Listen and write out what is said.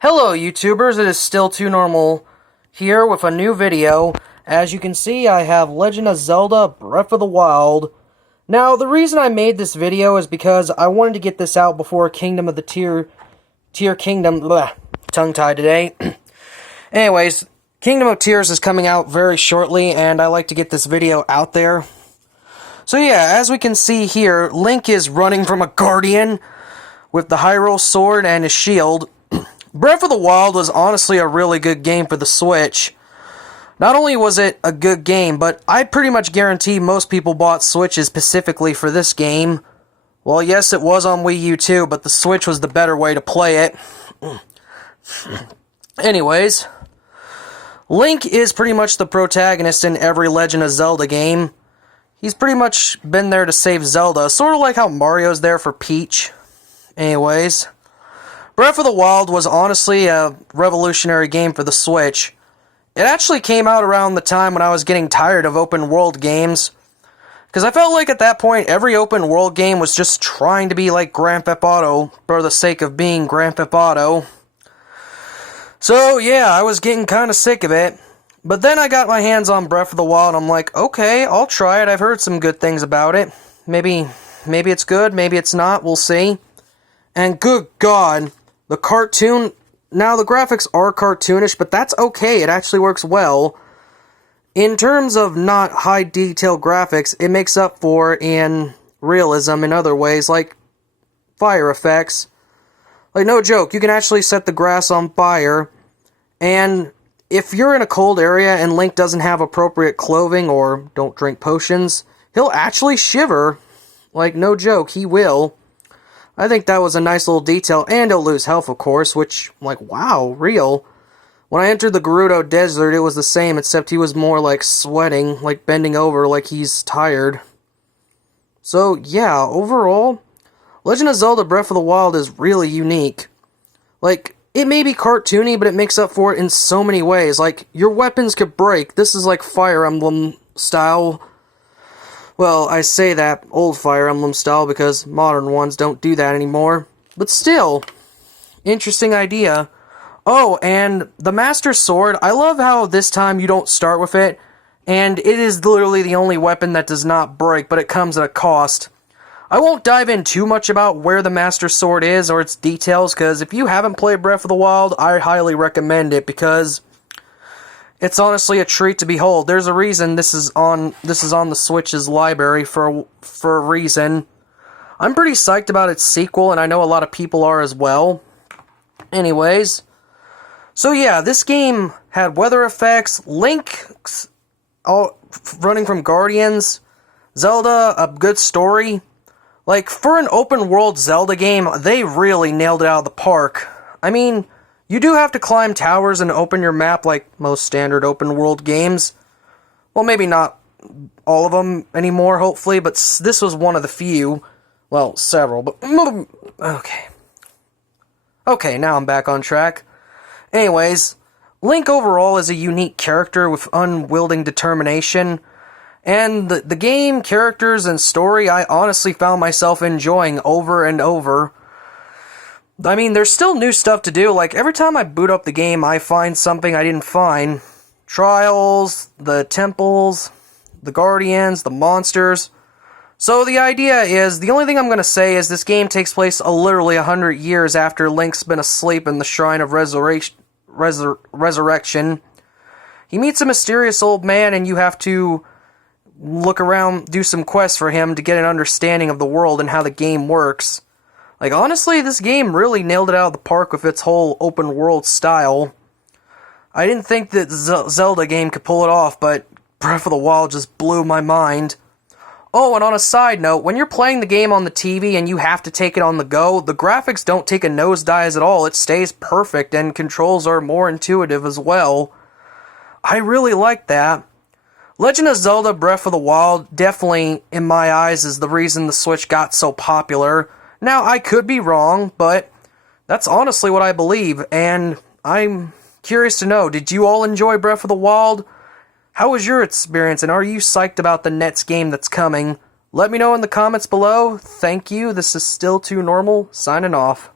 Hello YouTubers, it is still too normal here with a new video. As you can see, I have Legend of Zelda Breath of the Wild. Now, the reason I made this video is because I wanted to get this out before Kingdom of the Tear Kingdom, tongue-tied today. Anyways, Kingdom of Tears is coming out very shortly, and I like to get this video out there. So yeah, as we can see here, Link is running from a guardian with the Hyrule Sword and his shield. Breath of the Wild was honestly a really good game for the Switch. Not only was it a good game, but I pretty much guarantee most people bought Switches specifically for this game. Well, yes, it was on Wii U too, but the Switch was the better way to play it. Anyways, Link is pretty much the protagonist in every Legend of Zelda game. He's pretty much been there to save Zelda, sort of like how Mario's there for Peach. Anyways, Breath of the Wild was honestly a revolutionary game for the Switch. It actually came out around the time when I was getting tired of open world games, because I felt like at that point every open world game was just trying to be like Grand Theft Auto for the sake of being Grand Theft Auto. So yeah, I was getting kind of sick of it. But then I got my hands on Breath of the Wild, and I'm like, okay, I'll try it. I've heard some good things about it. Maybe it's good, maybe it's not, we'll see. And good God, the cartoon, now the graphics are cartoonish, but that's okay, it actually works well. In terms of not high detail graphics, it makes up for in realism in other ways, like fire effects. Like, no joke, you can actually set the grass on fire, and if you're in a cold area and Link doesn't have appropriate clothing or don't drink potions, he'll actually shiver. Like, no joke, he will. I think that was a nice little detail, and he'll lose health, of course, which, like, wow, real. When I entered the Gerudo Desert, it was the same, except he was more, like, sweating, like, bending over like he's tired. So, yeah, overall, Legend of Zelda Breath of the Wild is really unique. Like, it may be cartoony, but it makes up for it in so many ways. Like, your weapons could break. This is like Fire Emblem style. Well, I say that old Fire Emblem style because modern ones don't do that anymore. But still, interesting idea. Oh, and the Master Sword, I love how this time you don't start with it, and it is literally the only weapon that does not break, but it comes at a cost. I won't dive in too much about where the Master Sword is or its details, because if you haven't played Breath of the Wild, I highly recommend it, because it's honestly a treat to behold. There's a reason this is on the Switch's library for a reason. I'm pretty psyched about its sequel, and I know a lot of people are as well. Anyways, so yeah, this game had weather effects, Link running from Guardians, Zelda, a good story. Like, for an open-world Zelda game, they really nailed it out of the park. I mean, you do have to climb towers and open your map like most standard open-world games. Well, maybe not all of them anymore, hopefully, but this was one of the few. Well, several, but okay. Okay, now I'm back on track. Anyways, Link overall is a unique character with unwielding determination. And the game, characters, and story, I honestly found myself enjoying over and over. I mean, there's still new stuff to do. Like, every time I boot up the game, I find something I didn't find. Trials, the temples, the guardians, the monsters. So the idea is, the only thing I'm going to say is this game takes place literally 100 years after Link's been asleep in the Shrine of Resurrection. He meets a mysterious old man, and you have to look around, do some quests for him to get an understanding of the world and how the game works. Like, honestly, this game really nailed it out of the park with its whole open world style. I didn't think that Zelda game could pull it off, but Breath of the Wild just blew my mind. Oh, and on a side note, when you're playing the game on the TV and you have to take it on the go, the graphics don't take a nosedive at all. It stays perfect, and controls are more intuitive as well. I really like that. Legend of Zelda Breath of the Wild definitely, in my eyes, is the reason the Switch got so popular. Now, I could be wrong, but that's honestly what I believe, and I'm curious to know, did you all enjoy Breath of the Wild? How was your experience, and are you psyched about the next game that's coming? Let me know in the comments below. Thank you. This is Still Too Normal, signing off.